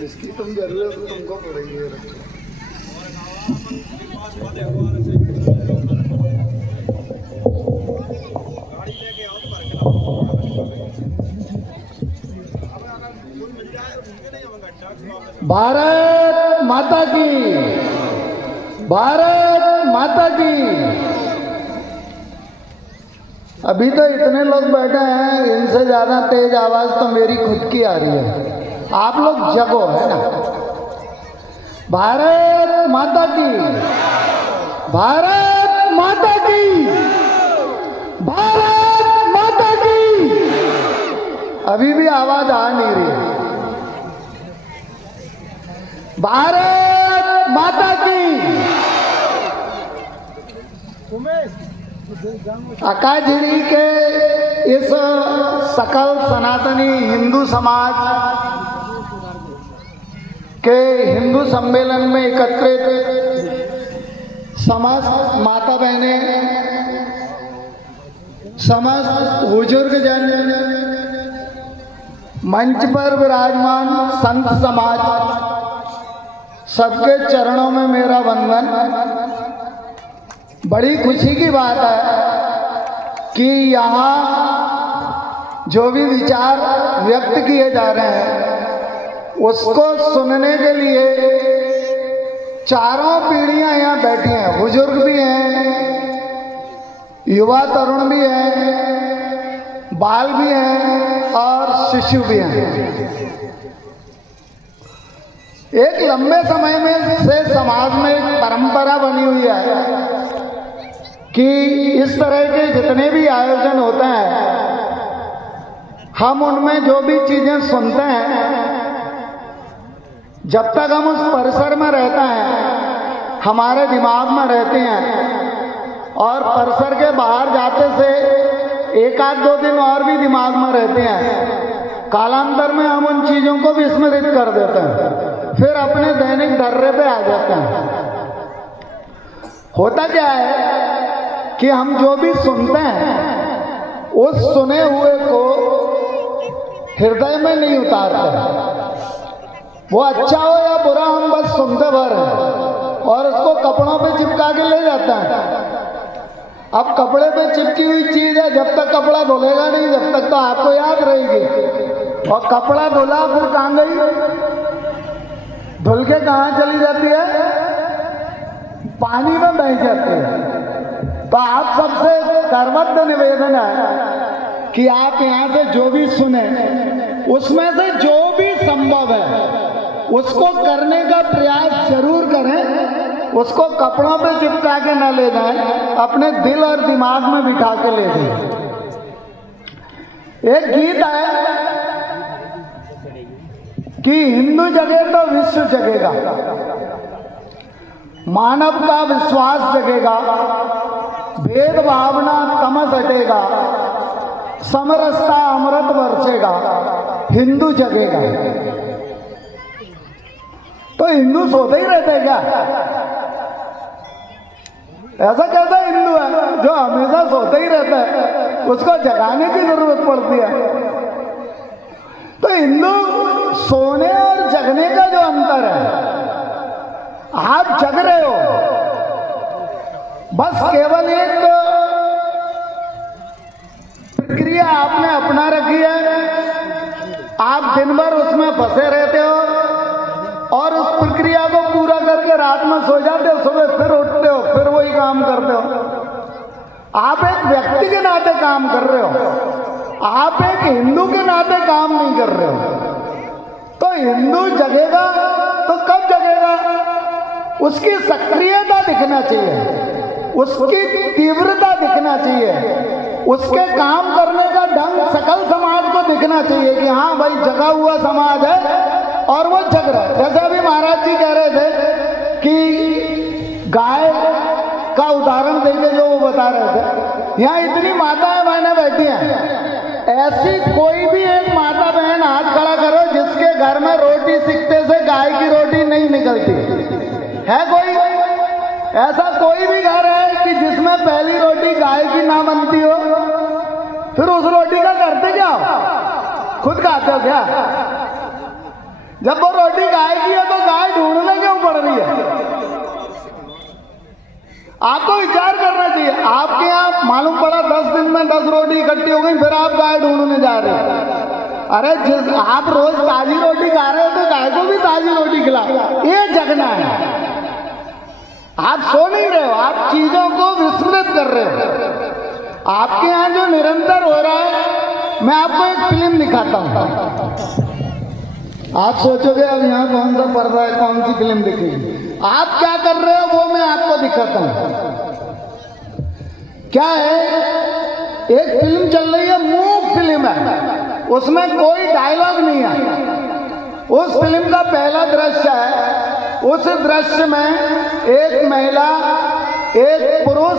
इसकी तुम जरूरत तुमको पड़ेगी। भारत माता की, भारत माता की। अभी तो इतने लोग बैठे हैं, इनसे ज्यादा तेज आवाज तो मेरी खुद की आ रही है। आप लोग जगो, है ना। भारत माता की, भारत माता की, भारत माता की। अभी भी आवाज आ नहीं रही है। भारत माता की। अकाझिरी के इस सकल सनातनी हिंदू समाज के हिंदू सम्मेलन में एकत्रित समस्त माता बहनें, समस्त बुजुर्ग जन, मंच पर विराजमान संत समाज, सबके चरणों में मेरा वंदन। बड़ी खुशी की बात है कि यहाँ जो भी विचार व्यक्त किए जा रहे हैं उसको सुनने के लिए चारों पीढ़ियां यहाँ बैठी हैं। बुजुर्ग भी हैं, युवा तरुण भी हैं, बाल भी हैं और शिशु भी हैं। एक लंबे समय में से समाज में एक परंपरा बनी हुई है कि इस तरह के जितने भी आयोजन होते हैं, हम उनमें जो भी चीजें सुनते हैं, जब तक हम उस परिसर में रहते हैं हमारे दिमाग में रहते हैं, और परिसर के बाहर जाते से एक आध दो दिन और भी दिमाग में रहते हैं। कालांतर में हम उन चीजों को विस्मृत कर देते हैं, फिर अपने दैनिक ढर्रे पे आ जाते हैं। होता क्या है कि हम जो भी सुनते हैं उस सुने हुए को हृदय में नहीं उतारते। वो अच्छा हो या बुरा हम बस सुनते भर हैं और उसको कपड़ों पे चिपका के ले जाते हैं। अब कपड़े पे चिपकी हुई चीज है, जब तक कपड़ा धुलेगा नहीं जब तक तो आपको याद रहेगी। और कपड़ा धुला फिर कहाँ गई, धुल के कहाँ चली जाती है, पानी में बह जाती है। तो आप सबसे करबद्ध निवेदन है कि आप यहाँ से जो भी सुने उसमें से जो भी संभव है उसको करने का प्रयास जरूर करें। उसको कपड़ों पे चिपका के न ले जाएं, अपने दिल और दिमाग में बिठा के ले जाएं। एक गीत है कि हिंदू जगे तो विश्व जगेगा, मानव का विश्वास जगेगा, भेद भावना तमस हटेगा, समरसता अमृत बरसेगा, हिंदू जगेगा। तो हिंदू सोते ही रहते क्या? ऐसा कैसा हिंदू है जो हमेशा सोते ही रहता है, उसको जगाने की जरूरत पड़ती है। तो हिंदू सोने और जगने का जो अंतर है, आप जग रहे हो, बस केवल एक प्रक्रिया आपने अपना रखी है। आप दिन भर उसमें फंसे रहते हो और उस प्रक्रिया को पूरा करके रात में सो जाते हो, सुबह फिर उठते हो, फिर वही काम करते हो। आप एक व्यक्ति के नाते काम कर रहे हो, आप एक हिंदू के नाते काम नहीं कर रहे हो। तो हिंदू जगेगा तो कब जगेगा? उसकी सक्रियता दिखना चाहिए, उसकी तीव्रता दिखना चाहिए, उसके काम करने का ढंग सकल समाज को दिखना चाहिए कि हाँ भाई जगा हुआ समाज है और वो जग रहा है। जैसे अभी महाराज जी कह रहे थे कि गाय का उदाहरण देके जो वो बता रहे थे, यहाँ इतनी माताएं बहनें बैठी हैं, ऐसी कोई भी एक माता बहन हाथ खड़ा करो जिसके घर में रोटी सिकते से गाय की रोटी नहीं निकलती है। कोई ऐसा कोई भी घर है कि जिसमें पहली रोटी गाय की ना बनती हो? फिर उस रोटी का करते क्या हो? खुद खाते हो क्या? जब वो रोटी गाय की है तो गाय ढूंढने क्यों पड़ रही है? आपको विचार करना चाहिए। आपके यहाँ मालूम पड़ा 10 दिन में 10 रोटी इकट्ठी हो गई, फिर आप गाय ढूंढने जा रहे हो। अरे जिस आप रोज ताजी रोटी खा रहे हो तो गाय को भी ताजी रोटी खिलाओ। ये जगना है। आप सो नहीं रहे हो, आप चीजों को विस्मृत कर रहे हो। आपके यहाँ जो निरंतर हो रहा है, मैं आपको एक फिल्म दिखाता हूँ। आप सोचोगे अब यहाँ कौन सा पर्दा है, कौन सी फिल्म दिखेगी। आप क्या कर रहे हो वो मैं आपको दिखाता हूँ। क्या है, एक फिल्म चल रही है, मूक फिल्म है, उसमें कोई डायलॉग नहीं है। उस फिल्म का पहला दृश्य है, उस दृश्य में एक महिला, एक पुरुष,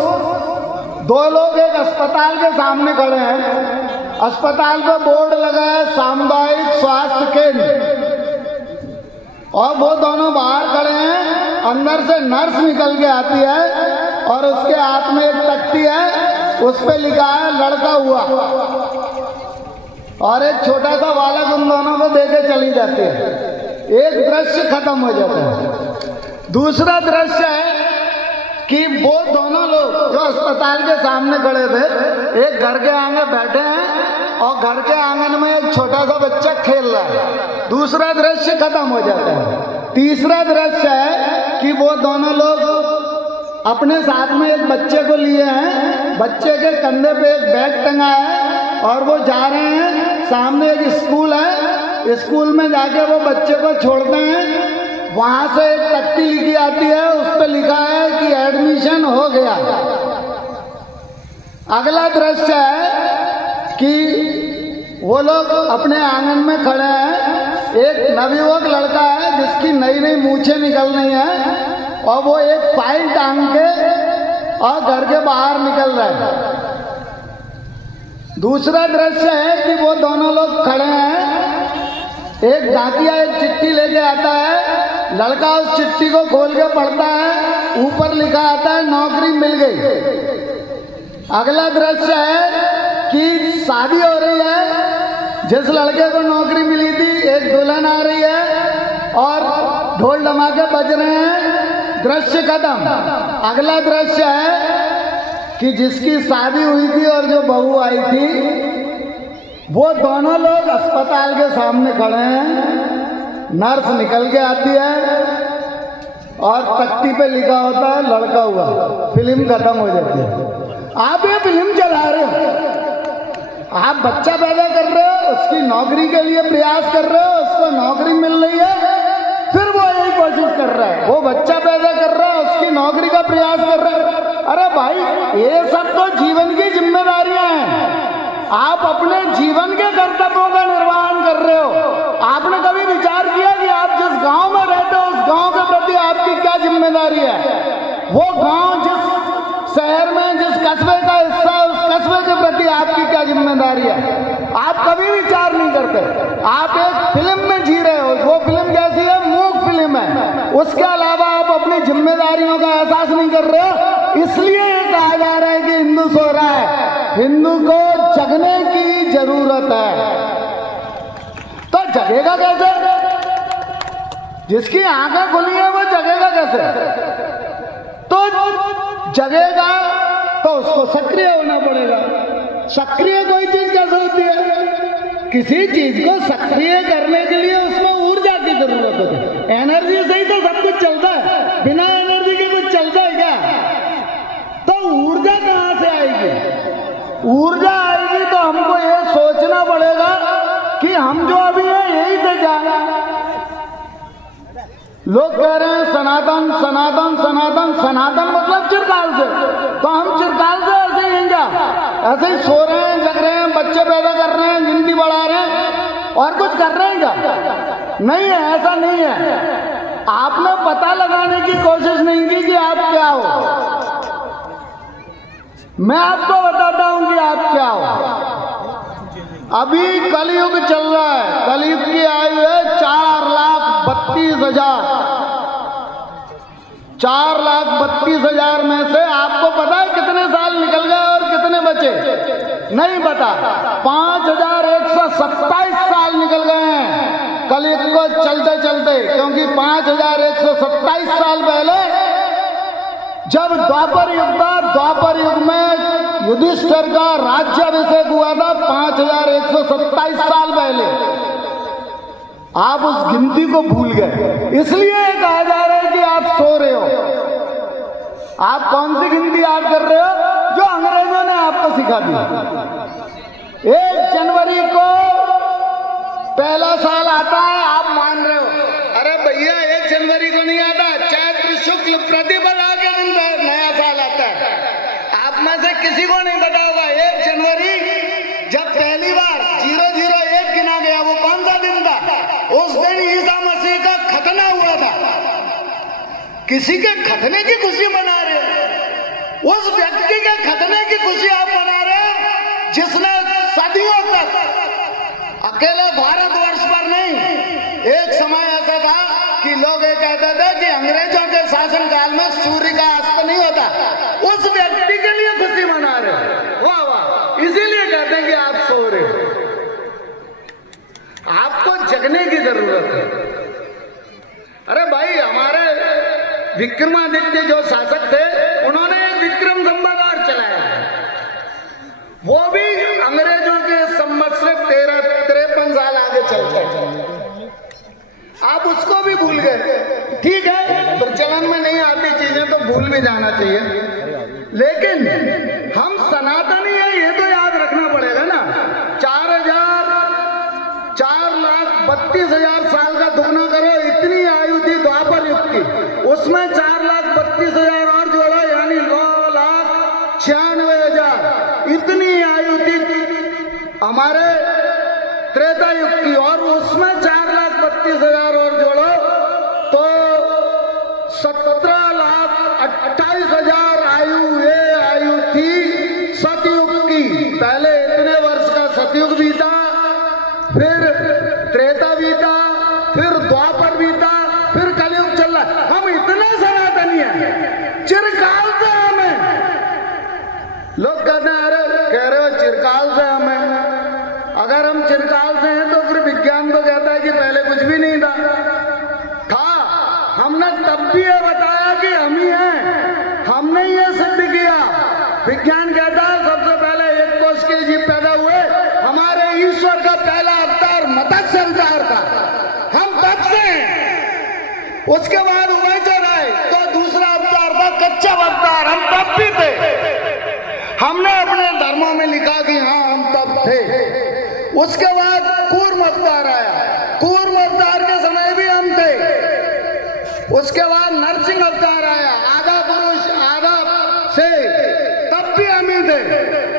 दो लोग एक अस्पताल के सामने खड़े हैं। अस्पताल पर बोर्ड लगा है सामुदायिक स्वास्थ्य केंद्र, और वो दोनों बाहर खड़े हैं। अंदर से नर्स निकल के आती है और उसके हाथ में एक तख्ती है, उस पे लिखा है लड़का हुआ, और एक छोटा सा बालक उन दोनों को देके चली जाती है। एक दृश्य खत्म हो जाता है। दूसरा दृश्य है कि वो दोनों लोग जो अस्पताल के सामने खड़े थे, एक घर के आंगन बैठे हैं और घर के आंगन में एक छोटा सा बच्चा खेल रहा है। दूसरा दृश्य खत्म हो जाता है। तीसरा दृश्य है कि वो दोनों लोग अपने साथ में एक बच्चे को लिए हैं, बच्चे के कंधे पे एक बैग टंगा है और वो जा रहे हैं। सामने एक स्कूल है, स्कूल में जाके वो बच्चे को छोड़ते हैं। वहां से एक तख्ती लिखी आती है, उस पर लिखा है कि एडमिशन हो गया। अगला दृश्य है कि वो लोग अपने आंगन में खड़े हैं। एक नवयुवक लड़का है जिसकी नई नई मूछें निकल रही हैं और वो एक फाइल टांग के और घर के बाहर निकल रहा है। दूसरा दृश्य है कि वो दोनों लोग खड़े हैं। एक डाकिया एक चिट्ठी लेके आता है, लड़का उस चिट्ठी को खोल के पढ़ता है, ऊपर लिखा आता है नौकरी मिल गई। अगला दृश्य है कि शादी हो रही है, जिस लड़के को नौकरी मिली थी एक दुल्हन आ रही है और ढोल धमाके बज रहे हैं। दृश्य खत्म। अगला दृश्य है कि जिसकी शादी हुई थी और जो बहू आई थी, वो दोनों लोग अस्पताल के सामने खड़े हैं। नर्स निकल के आती है और तख्ती पे लिखा होता है लड़का हुआ। फिल्म खत्म हो जाती है। आप ये फिल्म चला रहे हो, आप बच्चा पैदा कर रहे हो, उसकी नौकरी के लिए प्रयास कर रहे हो, उसको नौकरी मिल रही है, फिर वो यही कोशिश कर रहा है। वो बच्चा पैदा कर रहा है, उसकी नौकरी का प्रयास कर रहा है। अरे भाई, ये सब तो जीवन की जिम्मेदारियां हैं। आप अपने जीवन के कर्तव्यों का निर्वहन कर रहे हो। आपने कभी विचार किया कि आप जिस गांव में रहते हो उस गांव के प्रति आपकी क्या जिम्मेदारी है? वो गांव जिस शहर में जिस कस्बे का हिस्सा है, उस कस्बे के प्रति आपकी क्या जिम्मेदारी है? आप कभी विचार नहीं करते। आप एक फिल्म में जी रहे हो। वो फिल्म कैसी है? मूक फिल्म है। उसके अलावा आप अपनी जिम्मेदारियों का एहसास नहीं कर रहे हो। इसलिए ये कहा जा रहा है कि हिंदू सो रहा है। हिंदू को जगने की जरूरत है। तो जगेगा कैसे? जिसकी आंखें खुली है वो जगेगा कैसे? तो जगेगा तो उसको सक्रिय होना पड़ेगा। सक्रिय कोई चीज कैसे होती है? किसी चीज को सक्रिय करने के लिए उसमें ऊर्जा की जरूरत होती है। एनर्जी से ही तो सब कुछ चलता है। बिना एनर्जी के कुछ चलता है क्या? तो ऊर्जा कहां से आएगी? ऊर्जा आएगी तो हमको ये सोचना पड़ेगा कि हम जो अभी है यही पे जाना। लोग कह रहे हैं सनातन सनातन सनातन। सनातन मतलब चिरकाल से। तो हम चिरकाल से ऐसे ही हैं क्या? ऐसे ही सो रहे हैं, जग रहे हैं, बच्चे पैदा कर रहे हैं, गिनती बढ़ा रहे हैं और कुछ कर रहे हैं क्या? नहीं है, ऐसा नहीं है। आपने पता लगाने की कोशिश नहीं की कि आप क्या हो। मैं आपको बताता हूं कि आप क्या हो। अभी कलयुग चल रहा है। कलयुग की आयु है 4,32,000। 4,32,000 में से आपको पता है कितने साल निकल गए और कितने बचे? नहीं पता। 5,127 साल कलयुग को चलते चलते, क्योंकि 5127 साल पहले जब द्वापर युग था, द्वापर युग में युधिष्ठिर का राज्याभिषेक हुआ था 5127 साल पहले। आप उस गिनती को भूल गए, इसलिए कहा जा रहा है कि आप सो रहे हो। आप कौन सी गिनती याद कर रहे हो जो अंग्रेजों ने आपको सिखा दी। 1 जनवरी को पहला साल आता है, आप मान रहे हो। अरे भैया 1 जनवरी को नहीं आता, चैत्र शुक्ल प्रतिपदा के दिन नया साल आता है। आप में से किसी को नहीं पता होगा 1 जनवरी जब पहली बार 001 गिना गया, वो कौन सा दिन था? उस दिन ईसा मसीह का खतना हुआ था। किसी के खतने की खुशी मना रहे हो, उस व्यक्ति के खतने की खुशी आप मना रहे हो जिसने सदियों तक, अकेले भारतवर्ष पर नहीं, एक समय ऐसा था कि लोग ये कहते थे कि अंग्रेजों के शासन काल में सूर्य का अस्त नहीं होता, उस व्यक्ति के लिए खुशी मना रहे हो। वाह वाह, इसीलिए कहते हैं कि आप सो रहे हो। आपको जगने की जरूरत है। अरे भाई, हमारे विक्रमादित्य जो शासक थे, उन्होंने एक विक्रम संवत और चलाया, वो भी अंग्रेजों के संवत्सर 1353 साल आगे चलते हैं। आप उसको भी भूल गए। ठीक है, प्रचलन में नहीं आती चीजें तो भूल भी जाना चाहिए, लेकिन हम सनातनी है ये तो याद रखना पड़ेगा ना। 4,32,000 साल का दुगना करो, इतनी आयु थी द्वापर युग की, उसमें 4,32,000 और जोड़ा, यानी 9,96,000 इतनी आयु थी हमारे त्रेता युग की, और उसमें 4,32,000 और जोड़ो तो 17,28,000 आयु, ये आयु थी सतयुग की। पहले इतने वर्ष का सतयुग बीता, फिर त्रेता बीता, फिर द्वापर बीता, फिर कलयुग चल रहा। हम इतने सनातनी हैं, चिरकाल से हमें लोग कहते हैं, अरे कह रहे हो चिरकाल से हमें, अगर हम चिरकाल से हैं तो फिर विज्ञान तो कहता है कि पहले कुछ भी नहीं था। हमने तब भी ये बताया कि हम ही हैं, हमने ये सिद्ध किया। विज्ञान कहता है सबसे पहले 1 कोष के जीव पैदा हुए, हमारे ईश्वर का पहला अवतार मत्स्य अवतार था, हम तब से हैं। उसके बाद उभयचर आए तो दूसरा अवतार था कच्छप अवतार, हम तब भी थे। हमने अपने धर्मों में लिखा कि हाँ हम तब थे। उसके बाद कूर्म अवतार आया, कूर्म अवतार के समय भी हम थे। उसके बाद नरसिंह अवतार आया, आधा पुरुष आधा से, तब भी हम ही थे,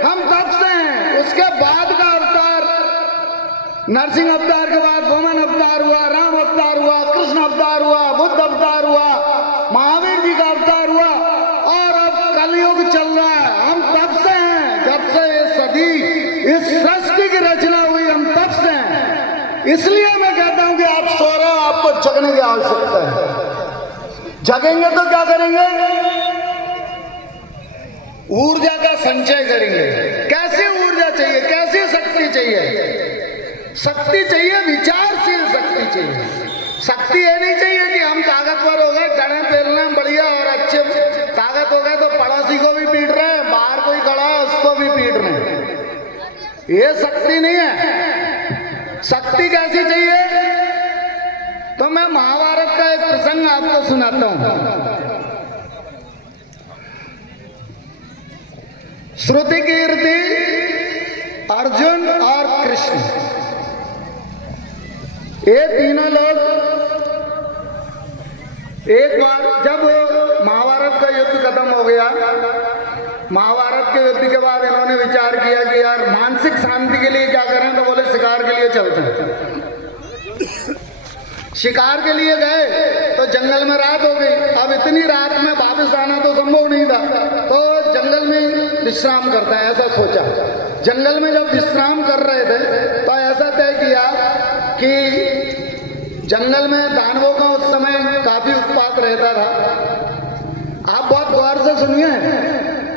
हम तब से हैं। उसके बाद का अवतार, नरसिंह अवतार के बाद वामन अवतार हुआ, राम अवतार हुआ, कृष्ण अवतार हुआ, बुद्ध अवतार हुआ, महावीर जी का अवतार हुआ, और अब कलयुग चल रहा है। हम तब से हैं, जब से ये सदी, इस सृष्टि की रचना हुई, हम तब से हैं। इसलिए मैं कहता हूं कि आप सो रहे हो, आपको जगने की आवश्यकता है। जगेंगे तो क्या करेंगे? ऊर्जा का संचय करेंगे। कैसी ऊर्जा चाहिए, कैसी शक्ति चाहिए? शक्ति चाहिए, विचारशील शक्ति चाहिए। शक्ति ये नहीं चाहिए कि हम ताकतवर हो गए, डरे पेलने बढ़िया और अच्छे ताकत हो गए तो पड़ोसी को भी पीट रहे हैं, बाहर कोई खड़ा है उसको भी पीट रहे हैं। ये शक्ति नहीं है। शक्ति कैसी चाहिए? तो मैं महाभारत का एक प्रसंग आपको सुनाता हूं। श्रुति कीर्ति, अर्जुन और कृष्ण, ये तीनों लोग एक बार जब महाभारत का युद्ध खत्म हो गया, महाभारत के युद्ध के बाद इन्होंने विचार किया कि यार मानसिक शांति के लिए क्या करें, तो बोले शिकार के लिए चलते हैं। शिकार के लिए गए तो जंगल में रात हो गई। अब इतनी रात में वापस आना तो संभव नहीं था, तो जंगल में विश्राम करता है, ऐसा सोचा। जंगल में जब विश्राम कर रहे थे तो ऐसा तय किया कि जंगल में दानवों का उस समय काफी उत्पात रहता था। आप बहुत गौर से सुनिए,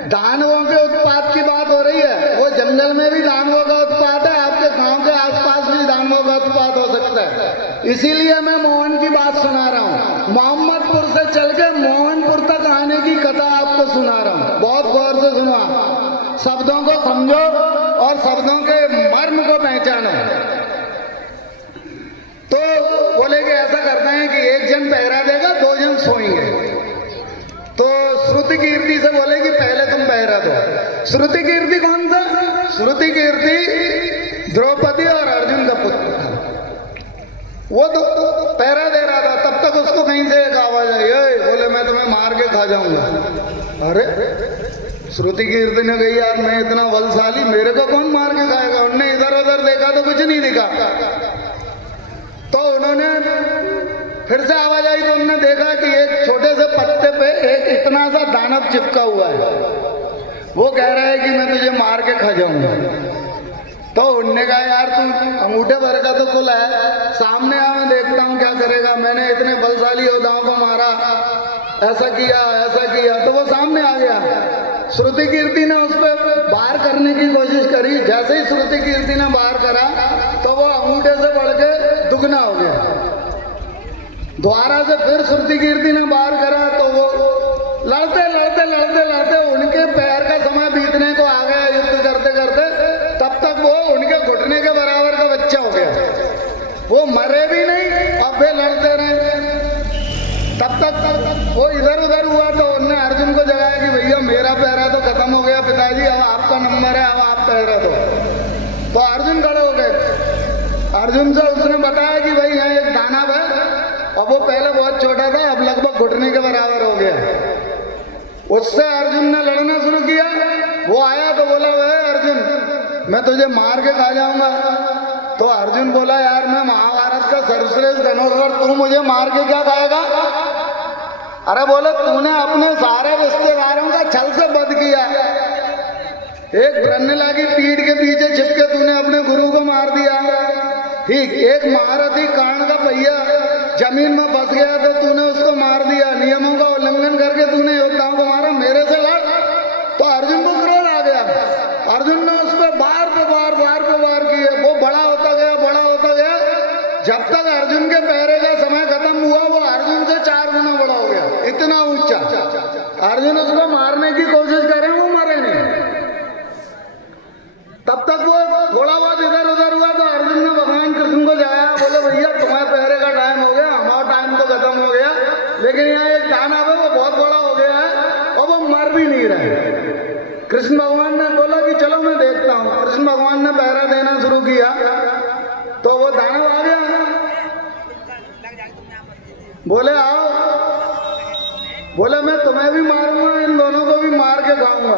दानवों के उत्पात की बात हो रही है। वो जंगल में भी दानवों का उत्पात है, आपके गांव के आसपास भी दानवों का उत्पात हो सकता है। इसीलिए मैं मोहन की बात सुना रहा हूँ। मोहम्मदपुर से चल के मोहनपुर तक आने की कथा आपको सुना रहा हूँ। बहुत गौर से सुना, शब्दों को समझो और शब्दों के मर्म को पहचानो। तो बोले कि ऐसा करते हैं कि एक जन पहरा देगा, 2 जन सोएंगे। तो श्रुति कीर्ति से बोले कि पहले तुम पहरा दो। श्रुति कीर्ति कौन था? श्रुति कीर्ति द्रौपदी और अर्जुन का पुत्र था। वो तो पहरा दे रहा था, तब तक उसको कहीं से एक आवाज आई, बोले मैं तुम्हें मार के खा जाऊंगा। अरे श्रुति कीर्ति ने कही यार मैं इतना बलशाली, मेरे को कौन मार के खाएगा। उन्होंने इधर उधर देखा तो कुछ नहीं दिखा। तो उन्होंने फिर से आवाज आई तो उन्होंने देखा कि एक छोटे से पत्ते पे एक इतना सा दानव चिपका हुआ है। वो कह रहा है कि मैं तुझे मार के खा जाऊंगा। तो उनने कहा यार तू अंगूठे भर का तो कुल है, सामने आ, मैं देखता हूँ क्या करेगा। मैंने इतने बलशाली योद्धाओं को मारा, ऐसा किया ऐसा किया। तो वो सामने आ गया। श्रुति कीर्ति ने उस पर वार करने की कोशिश करी। जैसे ही श्रुति कीर्ति ने वार करा तो वो अंगूठे से बढ़ के दुगना हो गया। दोबारा से फिर श्रुति कीर्ति ने वार करा तो वो लड़ते लड़ते लड़ते लड़ते उनके पैर का समय बीतने को आ गया। युद्ध करते करते तब तक वो उनके घुटने के बराबर का बच्चा हो गया। वो मरे भी नहीं और वे लड़ते रहे। तब तक वो इधर उधर हुआ तो उन्होंने अर्जुन को जगाया कि भैया मेरा पहरा तो खत्म हो गया पिताजी, अब आपका नंबर है, अब आप पहरा दो। तो अर्जुन खड़े हो गए। अर्जुन से उसने बताया कि भाई यहाँ एक दानव है, अब वो पहले बहुत छोटा था, अब लगभग घुटने के बराबर हो गया। उससे अर्जुन ने लड़ना शुरू किया। वो आया तो बोला वह अर्जुन मैं तुझे मार के खा जाऊंगा। तो अर्जुन बोला यार मैं महाभारत का सर्वश्रेष्ठ धनुष और तू मुझे मार के क्या खाएगा। अरे बोले तूने अपने सारे रिश्तेदारों का छल से वध किया। एक ब्रह्मला की पीठ के पीछे छिप के तूने अपने गुरु को मार दिया। ठीक, एक महारथी कांड का पहिया जमीन में फंस गया तो तूने उसको मार दिया। नियमों का उल्लंघन करके तूने योद्धाओं को मारा, मेरे से लड़। तो अर्जुन को क्रोध आ गया। अर्जुन ने उस पर बार पे वार किए। वो बड़ा होता गया। जब तक अर्जुन के पहरे का समय खत्म हुआ वो अर्जुन से 4 गुना बड़ा हो गया, इतना ऊंचा। अर्जुन उसको मारने की कोशिश करे, वो मरे नहीं। तब तक वो थोड़ा बहुत इधर उधर हुआ तो अर्जुन ने भगवान कृष्ण को जाया, बोले भैया तुम्हारे पहरे का टाइम हो गया, हमारा टाइम तो खत्म हो गया, लेकिन यहाँ एक दानव है वो बहुत बड़ा हो गया है और वो मर भी नहीं रहे। कृष्ण भगवान ने बोला कि चलो मैं देखता हूँ। कृष्ण भगवान ने पहरा देना शुरू किया तो वो दानव आ गया। बोले आओ। बोले मैं तुम्हें भी मारूंगा, इन दोनों को भी मार के खाऊंगा।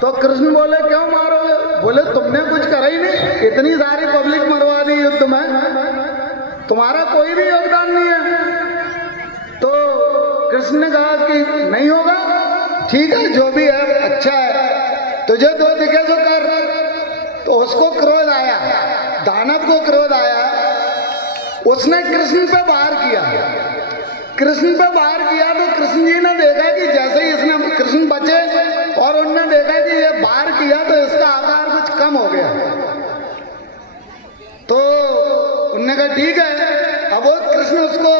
तो कृष्ण बोले क्यों मारोगे। बोले तुमने कुछ करा ही नहीं, इतनी सारी पब्लिक मरवा दी युद्ध में, तुम्हारा कोई भी योगदान नहीं है। तो कृष्ण ने कहा कि नहीं होगा, ठीक है जो भी है अच्छा है, तुझे 2 दिखे तो कर। तो उसको क्रोध आया, दानव को क्रोध आया। उसने कृष्ण पे वार किया। कृष्ण पे वार किया तो कृष्ण जी ने देखा कि जैसे ही इसने कृष्ण बचे और उन्होंने देखा कि ये वार किया तो इसका आकार कुछ कम हो गया। तो उन्होंने कहा ठीक है। अब वो कृष्ण उसको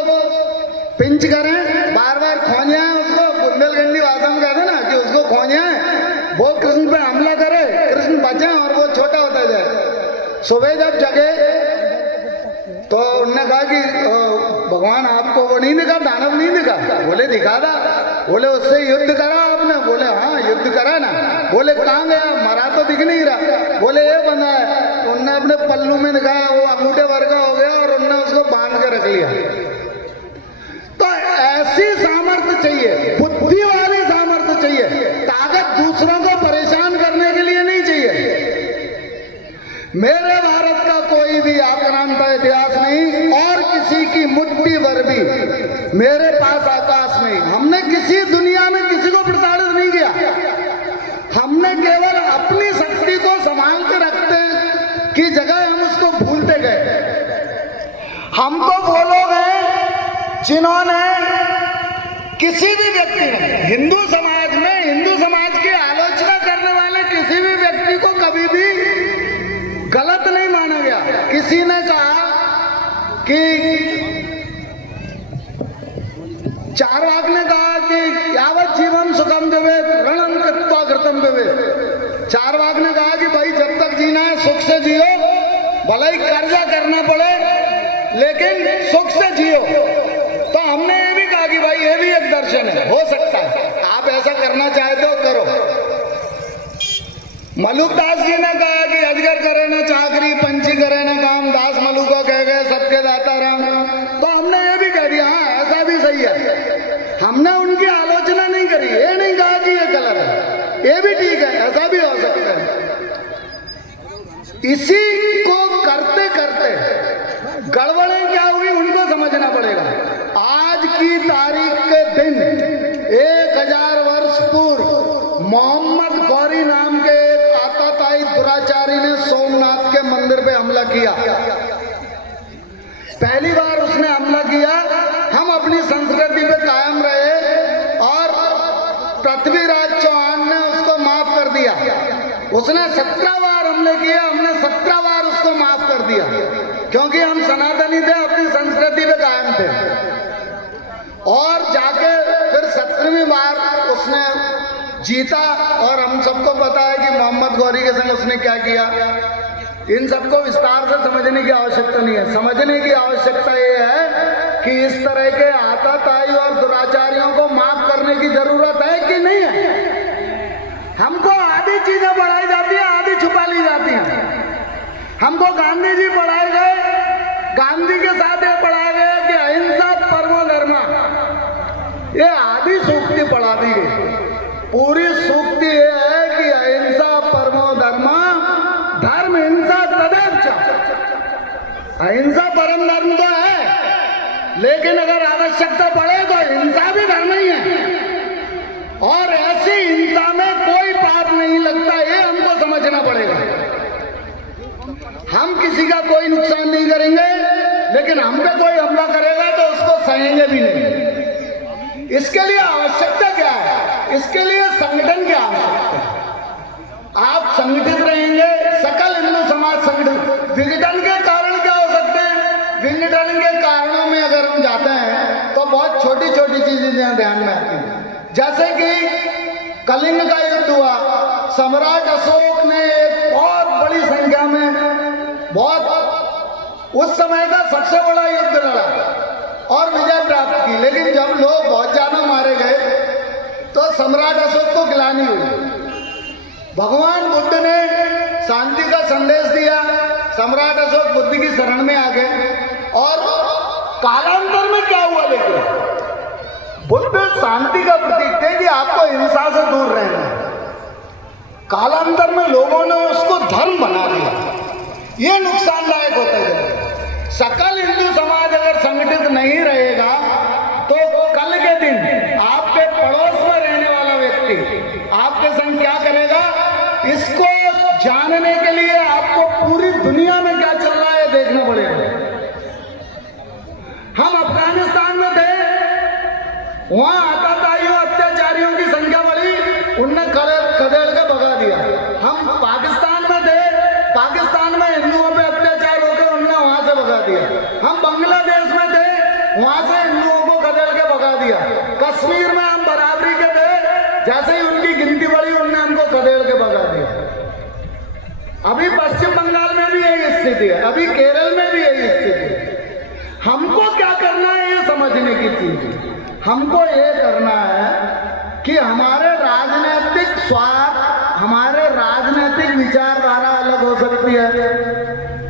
पिंच करें, बार बार खोजे उसको, बुंदेलखंडी भाषा में कहते ना कि उसको खोजे, वो कृष्ण पे हमला करे, कृष्ण बचे और वो छोटा होता जाए। सुबह जब जगे तो उन्होंने कहा कि भगवान आपको वो नहीं दिखा, दानव नहीं दिखा। बोले दिखा था। बोले उससे युद्ध करा आपने। बोले हाँ युद्ध करा ना। बोले कहाँ गया, मरा तो दिख नहीं रहा। बोले ये बंधा है। उनने अपने पल्लू में दिखाया, वो अंगूठे भर का हो गया और उनने उसको बांध के रख लिया। तो ऐसी सामर्थ्य चाहिए, बुद्धि वाली सामर्थ्य चाहिए, ताकत दूसरों को परेशान करने के लिए नहीं चाहिए। मेरे भारत का कोई भी आक्रांता इतिहास नहीं और किसी की मुट्ठी भर भी मेरे पास आकाश नहीं। हमने किसी दुनिया में किसी को प्रताड़ित नहीं किया। हमने केवल अपनी शक्ति को संभाल के रखते की जगह हम उसको भूलते गए। हम तो वो लोग हैं जिन्होंने किसी भी व्यक्ति ने हिंदू समाज में हिंदू समाज की आलोचना करने वाले किसी भी व्यक्ति को कभी भी गलत नहीं माना गया। किसी ने कहा कि चार्वाक ने कहा कि यावत जीवन सुखम देवे रणम कृत्वा घृतम देवे। चार्वाक ने कहा कि भाई जब तक जीना है सुख से जियो, भले ही कर्जा करना पड़े लेकिन सुख से जियो। तो हमने ये भी कहा कि भाई ये भी एक दर्शन है, हो सकता है आप ऐसा करना चाहते हो करो। मलुकदास जी ने कहा कि अजगर करे ना चाकरी, पंछी करे ना काम, दास मलुका कह गए सबके दाता राम। तो हमने ये भी कह दिया हाँ ऐसा भी सही है। हमने उनकी आलोचना नहीं करी, ये नहीं कहा कि ये गलत है, ये भी ठीक है, ऐसा भी हो सकता है। इसी को करते करते गड़बड़ें क्या हुई उनको समझना पड़ेगा। आज की तारीख के दिन 1000 वर्ष पूर्व मोहम्मद गौरी नाम के एक आताताई दुराचारी ने सोमनाथ के मंदिर पे हमला किया। पहली बार उसने हमला किया, हम अपनी संस्कृति पे कायम रहे और पृथ्वीराज चौहान ने उसको माफ कर दिया। उसने 17 बार हमले किए, हमने 17 बार उसको माफ कर दिया क्योंकि हम सनातनी थे, अपनी संस्कृति पे कायम थे। और जाके फिर 17वीं बार उसने जीता और हम सबको पता है कि मोहम्मद गौरी के संग उसने क्या किया। इन सबको विस्तार से समझने की आवश्यकता नहीं है। समझने की आवश्यकता ये है कि इस तरह के आताताई और दुराचारियों को माफ करने की जरूरत है कि नहीं है। हमको आधी चीजें पढ़ाई जाती है, आधी छुपा ली जाती है। हमको गांधी जी पढ़ाए गए, गांधी के साथ ये पढ़ाया गया कि अहिंसा परमो धर्मा, ये आधी सूक्ति पढ़ा दी गई। पूरी सूक्ति ये है कि अहिंसा परमो धर्मा, धर्म हिंसा तदेव च। अहिंसा परम धर्म तो है, लेकिन अगर आवश्यकता पड़े तो हिंसा भी धर्म ही है। और ऐसी हिंसा में कोई पाप नहीं लगता, ये हमको समझना पड़ेगा। हम किसी का कोई नुकसान नहीं करेंगे, लेकिन हम पे कोई हमला करेगा तो उसको सहेंगे भी नहीं। इसके लिए आवश्यकता क्या है? इसके लिए संगठन की आवश्यकता है। आप संगठित रहेंगे, सकल हिंदू समाज संगठित। विघटन के कारण क्या हो सकते हैं? विघटन के कारणों में अगर हम जाते हैं तो बहुत छोटी छोटी चीजें ध्यान में आती हैं। जैसे कि कलिंग का युद्ध हुआ, सम्राट अशोक ने बहुत बड़ी संख्या में, बहुत उस समय का सबसे बड़ा युद्ध लड़ा और विजय प्राप्त की। लेकिन जब लोग बहुत ज्यादा मारे गए तो सम्राट अशोक को गिलानी हुई। भगवान बुद्ध ने शांति का संदेश दिया, सम्राट अशोक बुद्ध की शरण में आ गए। और कालांतर में क्या हुआ? लेकिन बुद्ध शांति का प्रतीक थे कि आपको हिंसा से दूर रहना है। कालांतर में लोगों ने उसको धर्म बना दिया। ये नुकसानदायक होता है। सकल हिंदू समाज अगर संगठित नहीं रहेगा तो कल के दिन आपके पड़ोस में रहने वाला व्यक्ति आपके संग क्या करेगा, इसको जानने के लिए आपको पूरी दुनिया में क्या चल रहा है देखना पड़ेगा। हम अफगानिस्तान में थे, वहां आतताइयों अत्याचारियों की संख्या बढ़ी, उनने खदेड़ के भगा दिया। हम पाकिस्तान में थे, पाकिस्तान में हिंदुओं पे अत्याचार होकर उनने वहां से भगा दिया। हम बांग्लादेश में थे, वहां से हिंदुओं को खदेड़ के भगा दिया। कश्मीर में हम बराबरी के थे, जैसे ही उनकी गिनती बढ़ी उनने हमको खदेड़ के भगा दिया। अभी पश्चिम बंगाल में भी यही स्थिति है, अभी केरल में भी यही स्थिति है। हमको क्या करना है ये समझने की चीज है। हमको ये करना है कि हमारे राजनीतिक स्वार्थ, हमारे राजनीतिक विचारधारा अलग हो सकती है।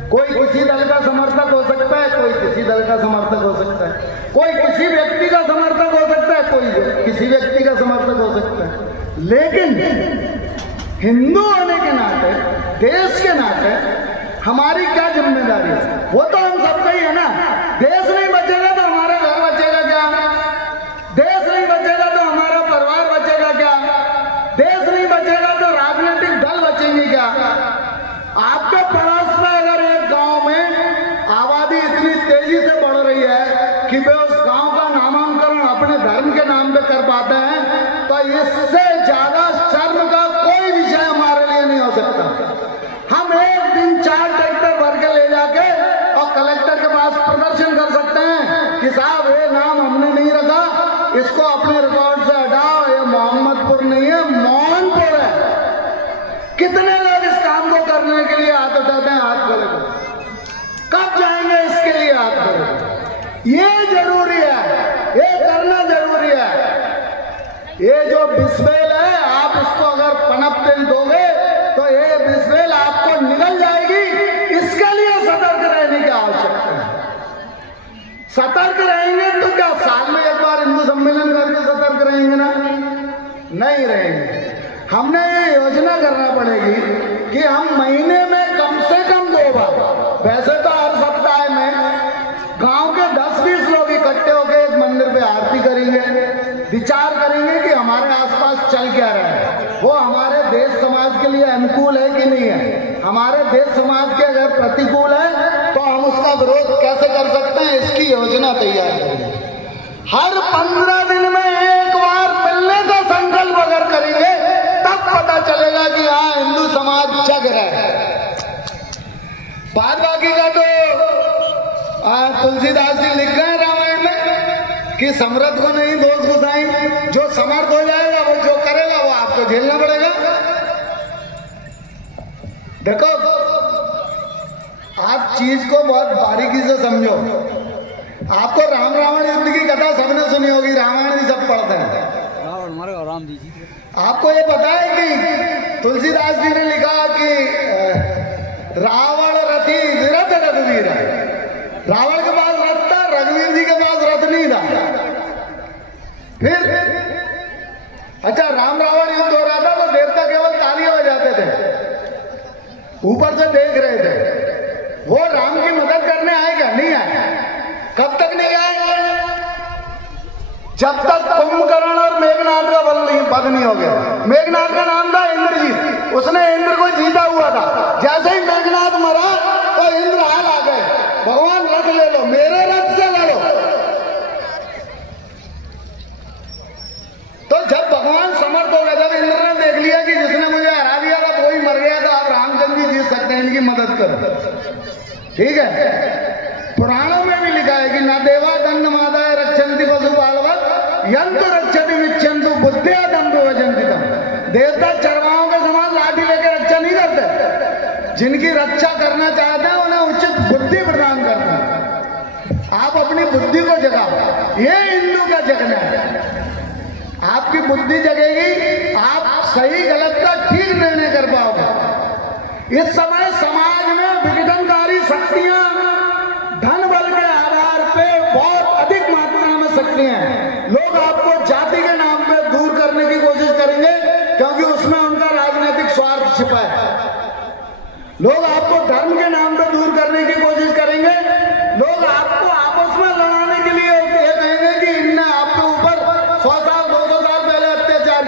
कोई किसी दल का समर्थक हो सकता है, कोई किसी दल का समर्थक हो सकता है, कोई किसी व्यक्ति का समर्थक हो सकता है, कोई किसी व्यक्ति का समर्थक हो सकता है। लेकिन हिंदू होने के नाते, देश के नाते हमारी क्या जिम्मेदारी है? वो तो हम सबका ही है ना। देश नहीं बचेगा तो हमारा घर बचेगा क्या? देश नहीं बचेगा तो हमारा परिवार बचेगा क्या? देश नहीं बचेगा तो राजनीतिक दल बचेंगे क्या? आपके पड़ोस में अगर एक गांव में आबादी इतनी तेजी से बढ़ रही है कि वे उस गांव का नामांकन अपने धर्म के नाम पे कर पाते हैं, तो इससे ज्यादा शर्म का कोई विषय हमारे लिए नहीं हो सकता। हम एक दिन 4 ट्रैक्टर भर के ले जाके और कलेक्टर के पास प्रदर्शन कि साहब ये नाम हमने नहीं रखा, इसको अपने रिकॉर्ड से हटाओ, ये मोहम्मदपुर नहीं है, मोहनपुर है। कितने लोग इस काम को करने के लिए हाथ उठाते हैं? हाथ खड़े करो। कब जाएंगे इसके लिए? हाथ खड़े करो। ये जरूरी है, ये करना जरूरी है। ये जो बिस्बेल है, आप इसको अगर पनपते दोगे तो ये बिस्बेल आपको निकल जाएगी। इसके लिए सतर्क रहने की आवश्यकता है। सतर्क रहेंगे तो क्या साल में एक बार हिंदू सम्मेलन करके सतर्क रहेंगे ना? नहीं रहेंगे। हमने ये योजना करना पड़ेगी कि हम महीने में कम से कम 2 बार, वैसे तो हर सप्ताह में गांव के 10-20 लोग इकट्ठे होकर एक मंदिर पे आरती करेंगे, विचार करेंगे कि हमारे आसपास चल क्या रहा है, वो हमारे देश समाज के लिए अनुकूल है कि नहीं है। हमारे देश समाज के अगर प्रतिकूल है तो हम उसका विरोध कैसे कर सकते हैं, इसकी योजना तैयार करेंगे। हर 15 दिन में एक बार मिलने का संकल्प अगर करेंगे तब पता चलेगा कि हाँ हिंदू समाज जग रहा है। बाद बाकी का तो तुलसीदास जी लिख गए रामायण में कि समर्थ को नहीं दोष गुसाई, जो समर्थ हो जाएगा वो जो करेगा वो आपको झेलना पड़ेगा। देखो, आप चीज को बहुत बारीकी से समझो। आपको राम रावण युद्ध की कथा सबने सुनी होगी, रामायण भी सब पढ़ते हैं। रावण मर गया, राम जी। आपको ये पता है कि तुलसीदास जी ने लिखा कि रावण रथी विरथ रघुवीर। रावण के पास रथ था, रघुवीर जी के पास रथ नहीं था। फिर अच्छा, राम रावण युद्ध हो रहा था तो देवता केवल तालियां बजाते थे, ऊपर से देख रहे थे। वो राम की मदद करने आए क्या? नहीं आए। कब तक नहीं आए? जब तक कुंभकर्ण और मेघनाथ का वध नहीं हो गया। मेघनाथ का नाम था इंद्रजीत, उसने इंद्र को जीता हुआ था। जैसे ही मेघनाथ मरा तो इंद्र हाल आ गए, भगवान रथ ले लो, मेरे रथ से लड़ो। तो जब भगवान समर्थ हो गए, जब इंद्र ने देख लिया कि जिसने मुझे हरा दिया था वही मर गया, तो आप रामचंद्र जी जीत सकते हैं, इनकी मदद करो। ठीक है, पुराणों में भी लिखा है कि न देवा दंड मादाय रक्षन्ति पशुपालवत् यंतु रक्षति विच्छन्तु बुद्धिया दंड वजन्ति तम। देवता चरवाहों के समान लाठी लेकर रक्षा नहीं करते, जिनकी रक्षा करना चाहते हैं उन्हें उचित बुद्धि प्रदान करते हैं। आप अपनी बुद्धि को जगाओ, ये हिंदू का जगना है। आपकी बुद्धि जगेगी, आप सही गलत का ठीक निर्णय कर पाओगे। इस समय समाज में विघटनकारी शक्तियां धन बल के आधार पे बहुत अधिक मात्रा में शक्तियां हैं। लोग आपको जाति के नाम पे दूर करने की कोशिश करेंगे क्योंकि उसमें उनका राजनीतिक स्वार्थ छिपा है। लोग आपको धर्म के नाम पे दूर करने की कोशिश करेंगे। लोग आपको आपस में लड़ाने के लिए ये कहेंगे कि इनने आपके ऊपर 100 साल 200 साल पहले अत्याचार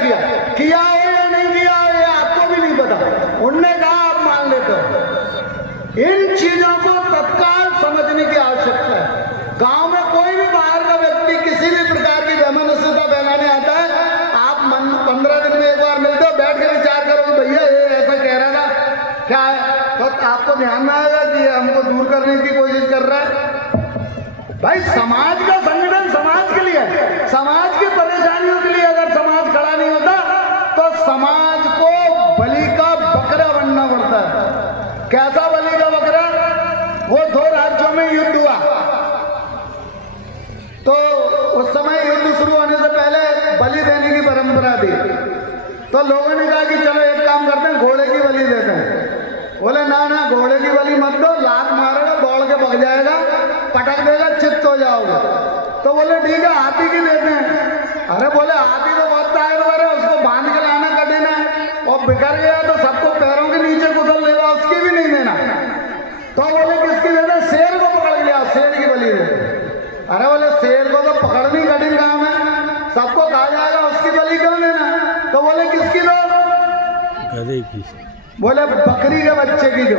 किया हो या नहीं किया हो, ये आपको भी नहीं पता। उनने कहा, आप मान लेते हो। इन चीजों को तत्काल समझने की आवश्यकता है। गांव में कोई भी बाहर का व्यक्ति किसी भी प्रकार की वैमनस्यता फैलाने आता है, आप 15 दिन में एक बार मिलते हो, बैठ के विचार करो भैया ये ऐसा कह रहा था, क्या है, तो आपको ध्यान में आएगा कि हमको दूर करने की कोशिश कर रहा है। भाई, समाज का संगठन समाज के लिए है। समाज की परेशानियों के लिए अगर समाज खड़ा नहीं होता तो समाज को बलि का बकरा बनना पड़ता है। कैसा बलि का बकरा? वो 2 राज्यों में युद्ध हुआ, तो उस समय युद्ध शुरू होने से पहले बलि देने की परंपरा थी। तो लोगों ने कहा कि चलो एक काम करते हैं, घोड़े की बलि देते हैं। बोले ना ना, घोड़े की बलि मत दो, लात मारेगा, दौड़ के भाग जाएगा, पटक देगा, चित्त हो जाओगे। तो बोले ठीक है, हाथी की देते हैं। अरे बोले हाथी तो बहुत ताकतवर है, उसको बांध के लाना कठिन है, और बिखर गया तो सबको पैरों के नीचे कुचल लेगा, उसकी भी नहीं देना। तो बोले किसकी देना? शेर को पकड़ लिया, शेर की बलि दे। अरे बोले शेर को तो पकड़नी कठिन काम है, सबको खा जाएगा, उसकी बलि क्यों देना? तो बोले किसकी दो? गधे की। बोले बकरी के बच्चे की दो।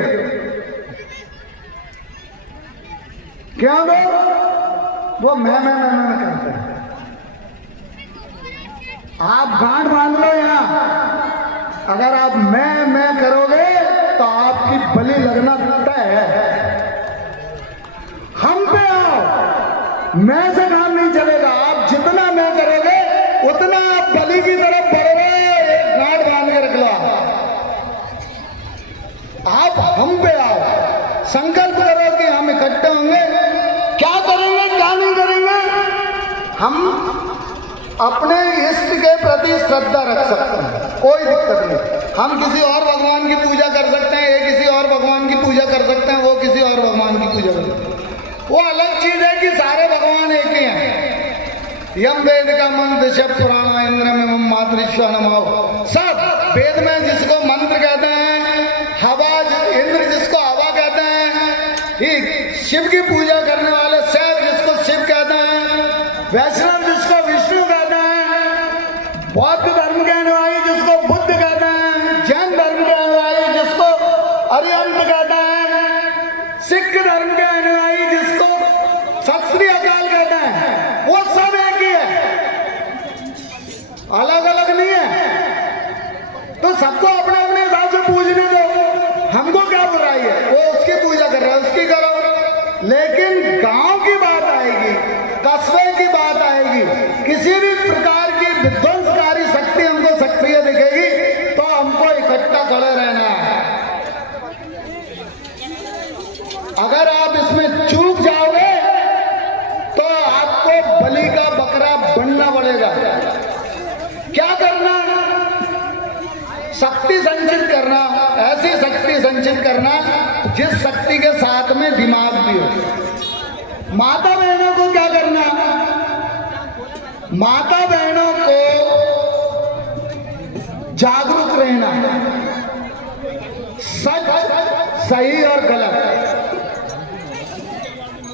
क्यों दो? वो मैं करते हैं। आप गांठ बांध लो यहाँ, अगर आप मैं करोगे तो आपकी बलि लगना तय है। हम पे आओ, मैं से काम नहीं चलेगा। आप जितना मैं करोगे उतना आप बलि की तरफ बढ़ोगे। एक गांठ बांध के रख लो। आप हम पे आओ, संकल्प करो कि हम इकट्ठे होंगे। क्या करेंगे क्या नहीं करेंगे, हम अपने इष्ट के प्रति श्रद्धा रख सकते हैं, कोई दिक्कत नहीं। हम किसी और भगवान की पूजा कर सकते हैं, ये किसी और भगवान की पूजा कर सकते हैं, वो किसी और भगवान की पूजा कर सकते हैं। वो अलग चीज है कि सारे भगवान एक ही हैं। यम वेद का मंत्र शब्द पुराण इंद्र में मातृश्व नमो। सब वेद में जिसको मंत्र कहते हैं, हवा इंद्र जिसको हवा कहते हैं, ठीक शिव की पूजा करने वाले शैव जिसको शिव कहते हैं, वैष्णव जिसको विष्णु कहते हैं, बौद्ध धर्म के अनुयायी जिसको बुद्ध कहते हैं, जैन धर्म के अनुयायी जिसको अरिहंत कहते हैं, सिख धर्म के अनुयायी जिसको सत श्री अकाल कहते हैं, वो सब एक ही है, अलग अलग नहीं है। तो सबको अपने अपने हिसाब से पूजने दो, हमको क्या बुराई है। वो उसकी पूजा कर रहा है, उसकी करो। लेकिन गांव की बात आएगी, कस्बे की बात आएगी, किसी भी प्रकार की विध्वंसकारी शक्ति हमको सक्रिय दिखेगी तो हमको इकट्ठा खड़े रहना है। अगर आप इसमें चूक जाओगे तो आपको बलि का बकरा बनना पड़ेगा। क्या करना, शक्ति संचित करना, ऐसी शक्ति संचित करना जिस शक्ति के साथ में दिमाग भी हो। माता बहनों को क्या करना, माता बहनों को जागरूक रहना, सच सही और गलत